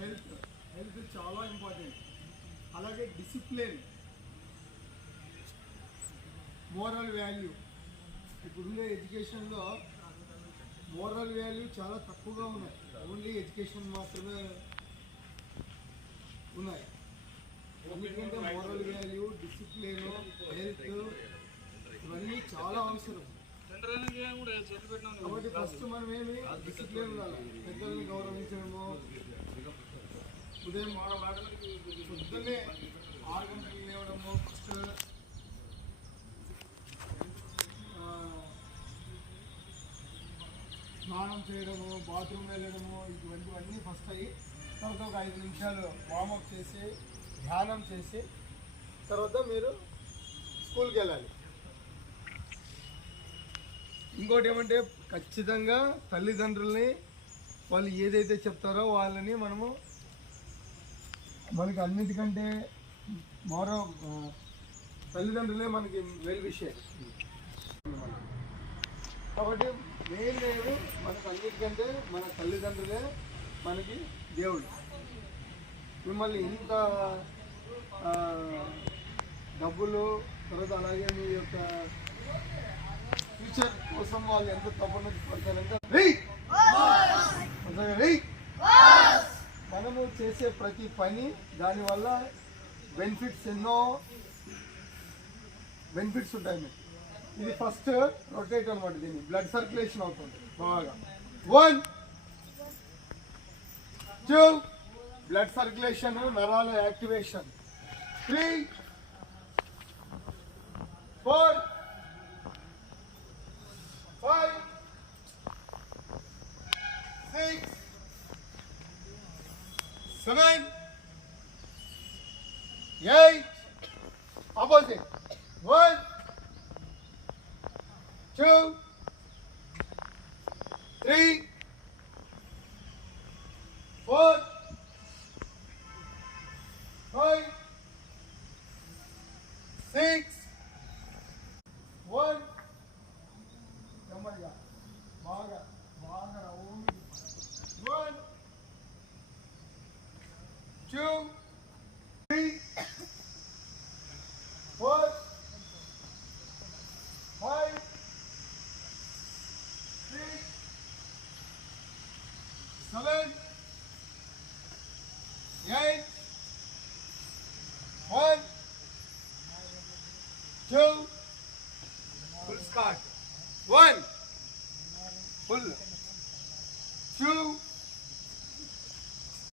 Health health చాలా important. అలాగే discipline, moral value. ఇప్పుడుండే ఎడ్యుకేషన్లో మోరల్ వాల్యూ చాలా తక్కువగా ఉన్నాయి. ఓన్లీ ఎడ్యుకేషన్ మాత్రమే ఉన్నాయి. ఎందుకంటే మోరల్ వాల్యూ, డిసిప్లిన్, హెల్త్ ఇవన్నీ చాలా అవసరం. కాబట్టి ఫస్ట్ మనం ఏమి డిసిప్లిన్ ఉండాలి. పెద్దల్ని గౌరవించడము, ఉదయం పొద్దున్నే 6 గంటలకు లేవడము, ఫస్ట్ స్నానం చేయడము, బాత్రూమ్ వెళ్ళడము, ఇటువంటివన్నీ ఫస్ట్ అయ్యి తర్వాత ఒక 5 నిమిషాలు వార్మప్ చేసి ధ్యానం చేసి తర్వాత మీరు స్కూల్కి వెళ్ళాలి. ఇంకోటి ఏమంటే ఖచ్చితంగా తల్లిదండ్రుల్ని వాళ్ళు ఏదైతే చెప్తారో వాళ్ళని మనకి అన్నిటికంటే మరో తల్లిదండ్రులే మనకి వెల్ విషయం. కాబట్టి మెయిన్ లేదు, మనకు అన్నిటికంటే మన తల్లిదండ్రులే మనకి దేవుడు. మిమ్మల్ని ఇంత డబ్బులు తర్వాత అలాగే మీ యొక్క ఫ్యూచర్ కోసం వాళ్ళు ఎంత తప్పన పడతారంటే మనము చేసే ప్రతి పని దానివల్ల ఎన్నో బెనిఫిట్స్ ఉంటాయి మీకు. ఇది ఫస్ట్ రొటేట్ అనమాట. దీన్ని బ్లడ్ సర్క్యులేషన్ అవుతుంది బాగా. 1 2 బ్లడ్ సర్క్యులేషన్, నరాల యాక్టివేషన్. 3 4 5 6 7 8 opposite. 1 2 3 4 5 6 1 నెమ్మదిగా బాగా బాగా 1 2 3 4 5 6 7 8 1 2